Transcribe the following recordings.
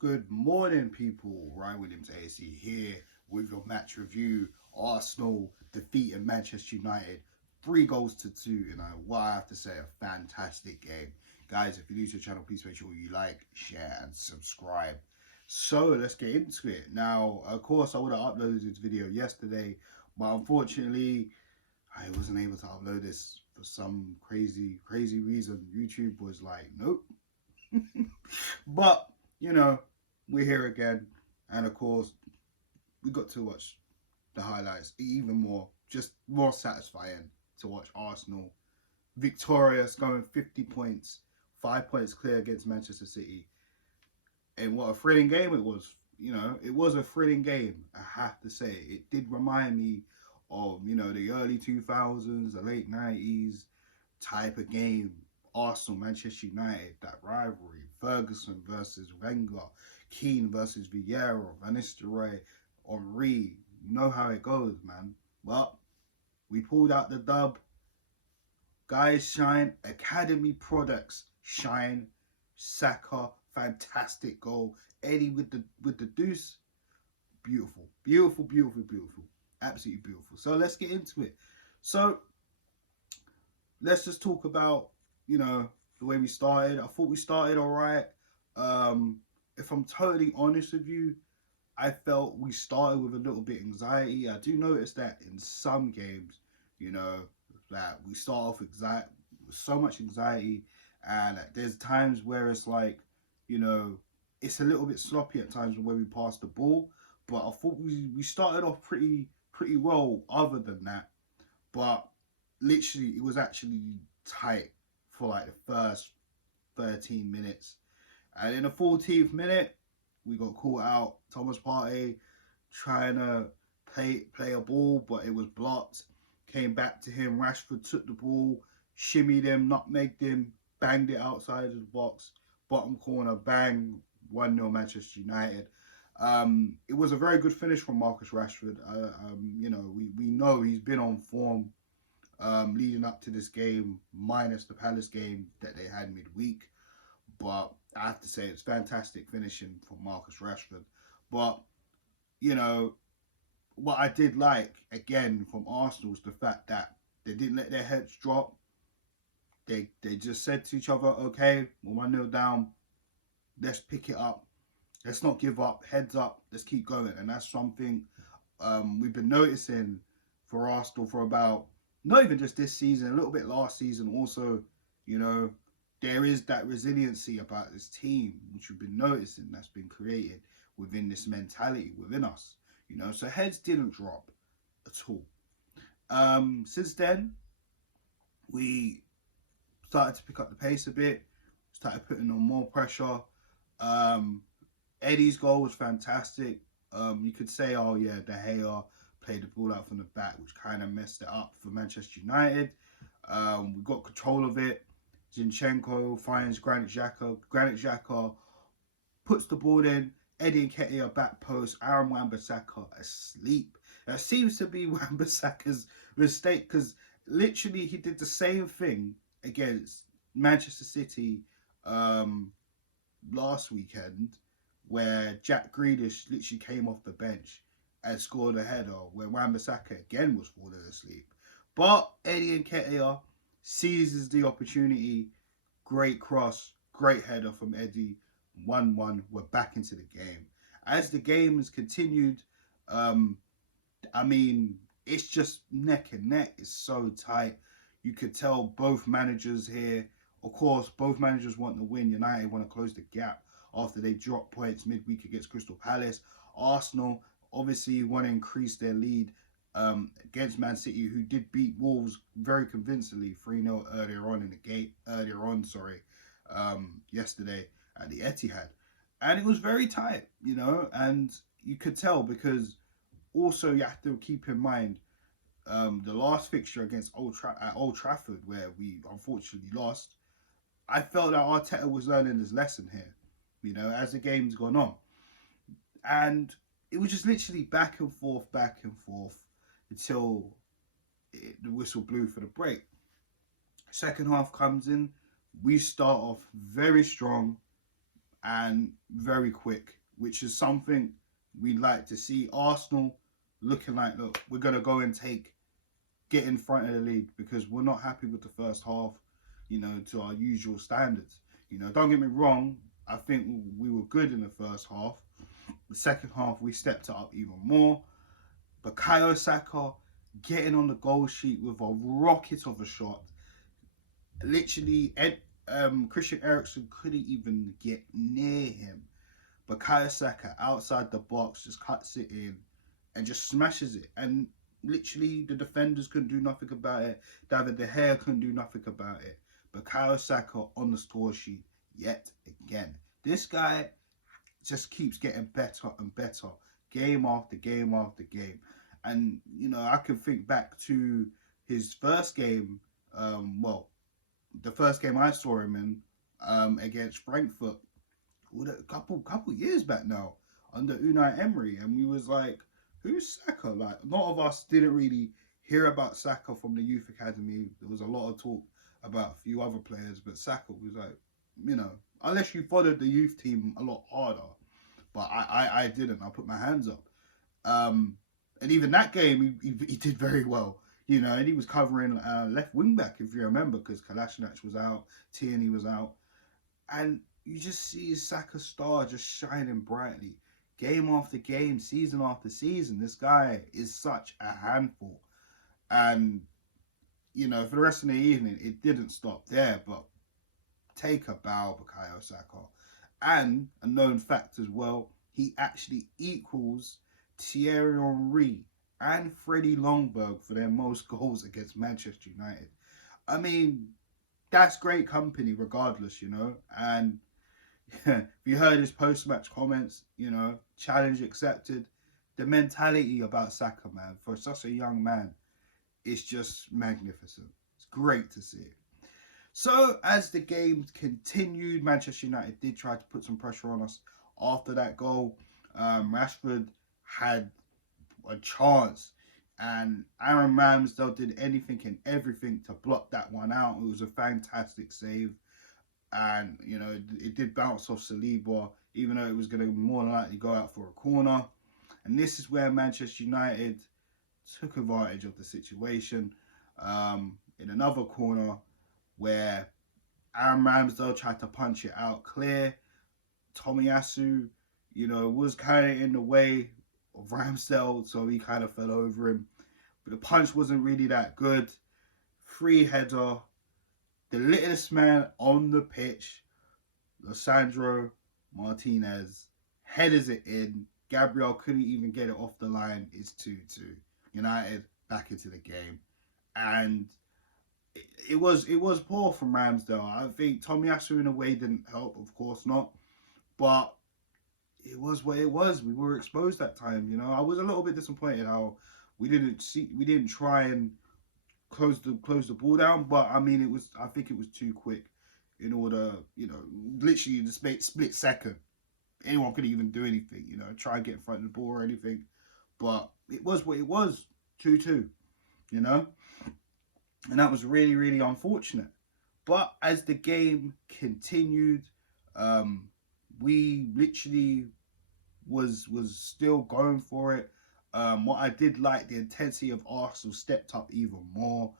Good morning, people. Ryan Williams AC here with your match review. Arsenal defeating Manchester United 3 goals to 2 in what I have to say, a fantastic game. Guys, if you're new to the channel, please make sure you like, share, and subscribe. So let's get into it. Now, of course, I would have uploaded this video yesterday, but unfortunately, I wasn't able to upload this for some crazy reason. YouTube was like, nope. But you know, we're here again, and of course, we got to watch the highlights even more, just more satisfying to watch Arsenal victorious, going 50 points, 5 points clear against Manchester City. And what a thrilling game it was. You know, it was a thrilling game, I have to say. It did remind me of, the early 2000s, the late 90s type of game. Arsenal, Manchester United, that rivalry. Ferguson versus Wenger, Keane versus Vieira, Van Nistelrooy, Henry. You know how it goes, man. But we pulled out the dub. Guys shine. Academy products shine. Saka, fantastic goal. Eddie with the deuce. Beautiful. Absolutely beautiful. So let's get into it. So let's just talk about, the way we started. I thought we started all right. If I'm totally honest with you, I felt we started with a little bit of anxiety. I do notice that in some games, that we start off with so much anxiety, and there's times where it's like, it's a little bit sloppy at times when we pass the ball. But I thought we started off pretty well other than that. But literally, it was actually tight for like the first 13 minutes. And in the 14th minute, we got caught out. Thomas Partey trying to play a ball, but it was blocked. Came back to him. Rashford took the ball, shimmied him, nutmegged him, banged it outside of the box. Bottom corner, bang, 1-0 Manchester United. It was a very good finish from Marcus Rashford. We know he's been on form leading up to this game, minus the Palace game that they had midweek. But I have to say, it's fantastic finishing from Marcus Rashford. But, what I did like, again, from Arsenal was the fact that they didn't let their heads drop. They just said to each other, okay, we're 1-0 down. Let's pick it up. Let's not give up. Heads up. Let's keep going. And that's something we've been noticing for Arsenal for about, not even just this season, a little bit last season also. There is that resiliency about this team, which we've been noticing, that's been created within this mentality within us. So heads didn't drop at all. Since then, we started to pick up the pace a bit, started putting on more pressure. Eddie's goal was fantastic. You could say, oh yeah, De Gea played the ball out from the back, which kind of messed it up for Manchester United. We got control of it. Zinchenko finds Granit Xhaka. Granit Xhaka puts the ball in. Eddie Nketiah back post. Aaron Wan-Bissaka asleep. That seems to be Wan-Bissaka's mistake, because literally he did the same thing against Manchester City last weekend, where Jack Grealish literally came off the bench and scored a header where Wan-Bissaka again was falling asleep. But Eddie Nketiah seizes the opportunity. Great cross, great header from Eddie. 1-1. We're back into the game. As the game has continued, it's just neck and neck. It's so tight. You could tell both managers here. Of course, both managers want to win. United want to close the gap after they dropped points midweek against Crystal Palace. Arsenal obviously want to increase their lead against Man City, who did beat Wolves very convincingly 3-0 yesterday at the Etihad. And it was very tight, and you could tell, because also you have to keep in mind the last fixture against at Old Trafford, where we unfortunately lost. I felt that Arteta was learning his lesson here, as the game's gone on. And it was just literally back and forth, until the whistle blew for the break. Second half comes in. We start off very strong. and very quick, which is something we'd like to see. Arsenal looking like, look, we're going to go and get in front of the league because we're not happy with the first half, to our usual standards. Don't get me wrong, I think we were good in the first half. The second half, we stepped it up even more. Bukayo Saka getting on the goal sheet with a rocket of a shot. Literally, Christian Eriksen couldn't even get near him. Bukayo Saka outside the box just cuts it in and just smashes it. And literally, the defenders couldn't do nothing about it. David De Gea couldn't do nothing about it. Bukayo Saka on the score sheet yet again. This guy just keeps getting better and better, game after game after game. And, I can think back to his first game, the first game I saw him in against Frankfurt, a couple years back now, under Unai Emery, and we was like, who's Saka? Like, a lot of us didn't really hear about Saka from the youth academy. There was a lot of talk about a few other players, but Saka was like, unless you followed the youth team a lot harder. But I didn't. I put my hands up. And even that game, he did very well. And he was covering left wing back, if you remember, because Kolasinac was out, Tierney was out. And you just see Saka star just shining brightly. Game after game, season after season. This guy is such a handful. And, for the rest of the evening, it didn't stop there. But take a bow, Bukayo Saka. And a known fact as well, he actually equals Thierry Henry and Freddie Ljungberg for their most goals against Manchester United. I mean, that's great company regardless, And if you heard his post-match comments, challenge accepted. The mentality about Saka, man, for such a young man, is just magnificent. It's great to see it. So, as the game continued, Manchester United did try to put some pressure on us after that goal. Rashford had a chance, and Aaron Ramsdale did anything and everything to block that one out. It was a fantastic save, and it did bounce off Saliba, even though it was going to more than likely go out for a corner. And this is where Manchester United took advantage of the situation in another corner where Aaron Ramsdale tried to punch it out clear. Tomiyasu, was kind of in the way of Ramsdale, so he kind of fell over him. But the punch wasn't really that good. Free header. The littlest man on the pitch, Lisandro Martinez, headers it in. Gabriel couldn't even get it off the line. It's 2-2. United back into the game. And it was poor from Ramsdale. I think Tomiyasu in a way didn't help, of course not. But it was what it was. We were exposed that time, I was a little bit disappointed how we didn't try and close the ball down, but I mean I think it was too quick in order, literally in the split second. Anyone could even do anything, try and get in front of the ball or anything. But it was what it was, 2-2, And that was really, really unfortunate. But as the game continued, we literally was still going for it. What I did like, the intensity of Arsenal stepped up even more.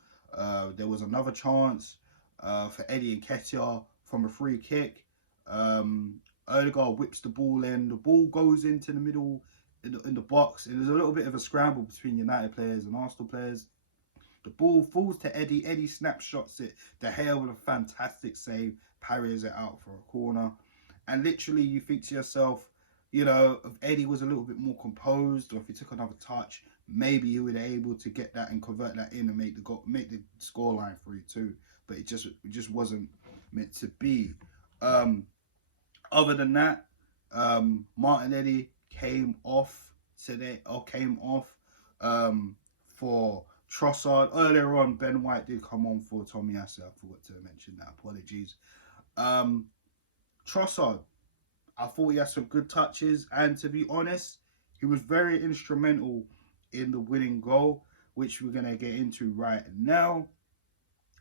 There was another chance for Eddie Nketiah from a free kick. Odegaard whips the ball in. The ball goes into the middle in the box, and there's a little bit of a scramble between United players and Arsenal players. The ball falls to Eddie. Eddie snapshots it. De Gea with a fantastic save, parries it out for a corner. And literally, you think to yourself, if Eddie was a little bit more composed, or if he took another touch, maybe he would be able to get that and convert that in and make the scoreline 3-2. But it just wasn't meant to be. Other than that, Martinelli came off for Trossard. Earlier on, Ben White did come on for Tomiyasu. I forgot to mention that. Apologies. Trossard, I thought he had some good touches, and to be honest, he was very instrumental in the winning goal, which we're going to get into right now.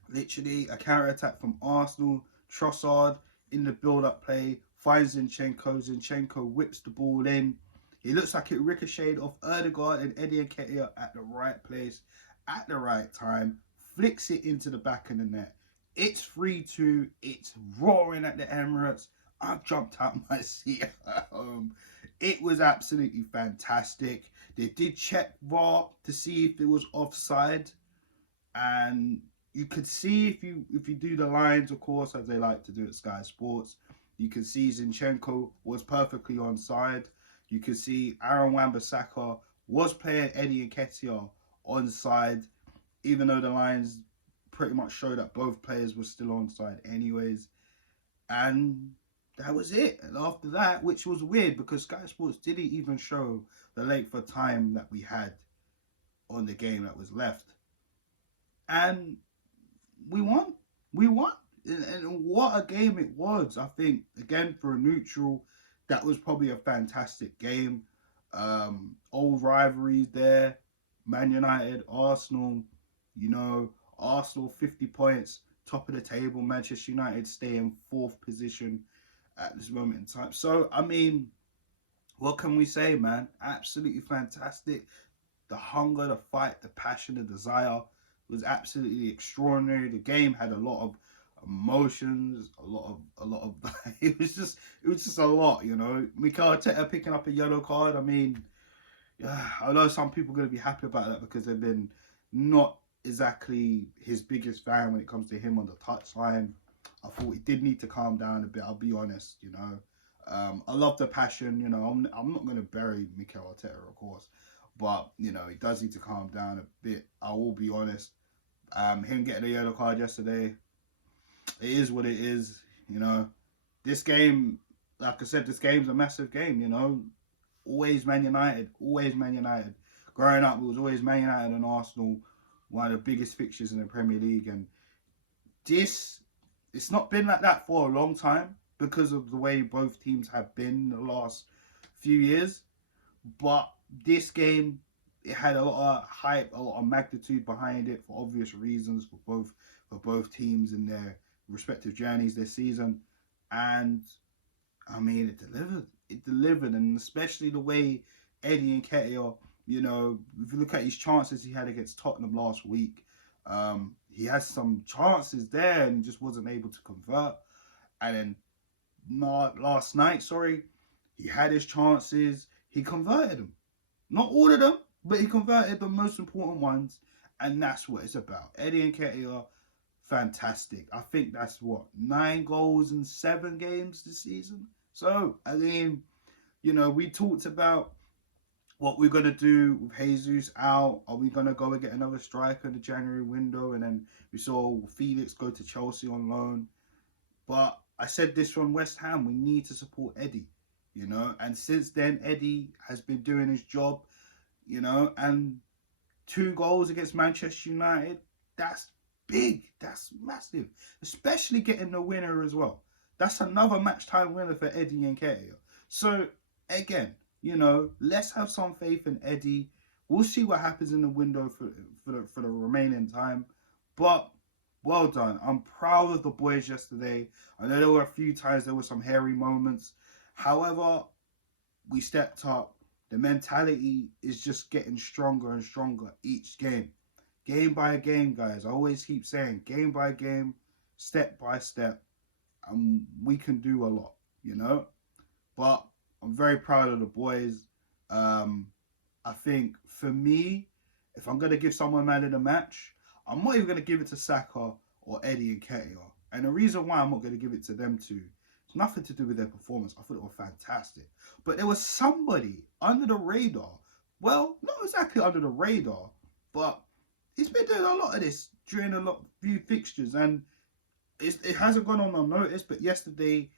Literally, a counter-attack from Arsenal. Trossard in the build-up play finds Zinchenko. Zinchenko whips the ball in. It looks like it ricocheted off Ødegaard and Eddie Nketiah at the right place, at the right time. Flicks it into the back of the net. It's 3-2. It's roaring at the Emirates. I've jumped out my seat at home. It was absolutely fantastic. They did check VAR to see if it was offside, and you could see if you do the lines, of course, as they like to do at Sky Sports, you can see Zinchenko was perfectly onside. You could see Aaron Wan-Bissaka was playing Eddie Nketiah onside, even though the lines pretty much show that both players were still onside anyways. And that was it. And after that, which was weird because Sky Sports didn't even show the length of time that we had on the game that was left. And we won. We won. And what a game it was. I think, again, for a neutral, that was probably a fantastic game. Old rivalries there. Man United, Arsenal, Arsenal 50 points, top of the table. Manchester United stay in 4th position at this moment in time. So, I mean, what can we say, man? Absolutely fantastic. The hunger, the fight, the passion, the desire was absolutely extraordinary. The game had a lot of emotions, a lot of it was just a lot, Mikel Arteta picking up a yellow card. I mean, I know some people are going to be happy about that because they've been not exactly his biggest fan when it comes to him on the touchline. I thought he did need to calm down a bit, I'll be honest, I love the passion, I'm not going to bury Mikel Arteta, of course, but, he does need to calm down a bit. I will be honest. Him getting a yellow card yesterday, it is what it is, This game, like I said, this game's a massive game, Always Man United, always Man United. Growing up, it was always Man United and Arsenal, one of the biggest fixtures in the Premier League. And it's not been like that for a long time because of the way both teams have been the last few years. But this game, it had a lot of hype, a lot of magnitude behind it for obvious reasons for both teams in their respective journeys this season. And I mean, it delivered, and especially the way Eddie Nketiah, if you look at his chances he had against Tottenham last week, he had some chances there and just wasn't able to convert. And then last night, he had his chances, he converted them. Not all of them, but he converted the most important ones, and that's what it's about. Eddie Nketiah, fantastic. I think that's 9 goals in 7 games this season. So, I mean, we talked about what we're going to do with Jesus out. Are we going to go and get another striker in the January window? And then we saw Felix go to Chelsea on loan. But I said this from West Ham, we need to support Eddie, And since then, Eddie has been doing his job, and 2 goals against Manchester United, that's big, that's massive. Especially getting the winner as well. That's another match time winner for Eddie Nketiah. So, again, let's have some faith in Eddie. We'll see what happens in the window for the remaining time. But, well done. I'm proud of the boys yesterday. I know there were a few times there were some hairy moments. However, we stepped up. The mentality is just getting stronger and stronger each game. Game by game, guys. I always keep saying, game by game, step by step. And we can do a lot, But I'm very proud of the boys. I think for me, if I'm going to give someone man of the match, I'm not even going to give it to Saka or Eddie Nketiah. And the reason why I'm not going to give it to them two, it's nothing to do with their performance. I thought it was fantastic. But there was somebody under the radar. Well, not exactly under the radar, but he's been doing a lot of this during few fixtures. And it hasn't gone on unnoticed, but yesterday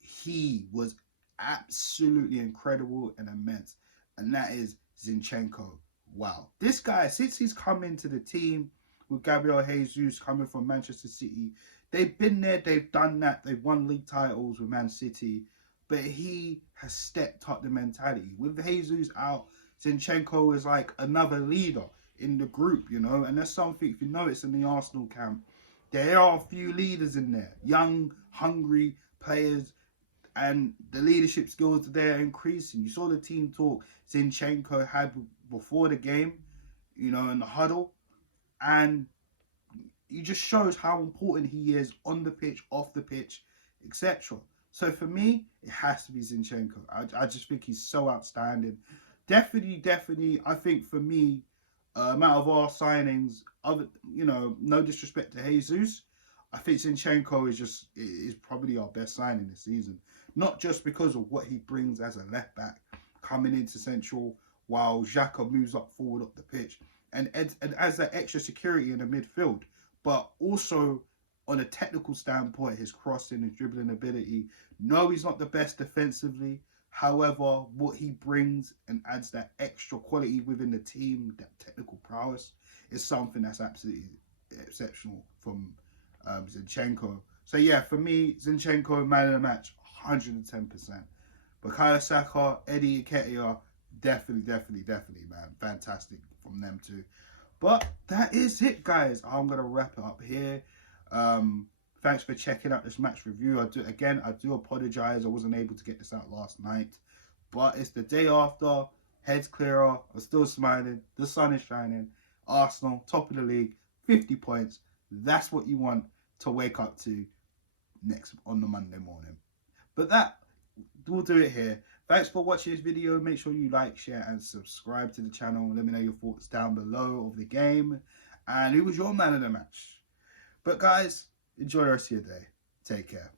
he was absolutely incredible and immense, and that is Zinchenko. Wow, this guy, since he's come into the team with Gabriel Jesus coming from Manchester City, they've been there, they've done that, they've won league titles with Man City, but he has stepped up the mentality. With Jesus out, Zinchenko is like another leader in the group, and that's something, if you notice in the Arsenal camp, there are a few leaders in there, young, hungry players, and the leadership skills there are increasing. You saw the team talk Zinchenko had before the game, you know, in the huddle, and he just shows how important he is on the pitch, off the pitch, etc. So for me, it has to be Zinchenko. I just think he's so outstanding. Definitely, I think for me, out of our signings, other, you know, no disrespect to Jesus, I think Zinchenko is probably our best signing this season. Not just because of what he brings as a left back coming into central, while Xhaka moves up forward up the pitch, and as that extra security in the midfield, but also on a technical standpoint, his crossing, his dribbling ability. No, he's not the best defensively. However, what he brings and adds that extra quality within the team, that technical prowess, is something that's absolutely exceptional from Zinchenko. So yeah, for me, Zinchenko, man of the match, 110%. Bukayo Saka, Eddie Nketiah, definitely, man. Fantastic from them too. But that is it, guys. I'm going to wrap it up here. Thanks for checking out this match review. I do apologize. I wasn't able to get this out last night. But it's the day after. Head's clearer. I'm still smiling. The sun is shining. Arsenal, top of the league. 50 points. That's what you want to wake up to on the Monday morning. But that, we'll do it here. Thanks for watching this video. Make sure you like, share, and subscribe to the channel. Let me know your thoughts down below of the game. And who was your man of the match? But guys, enjoy the rest of your day. Take care.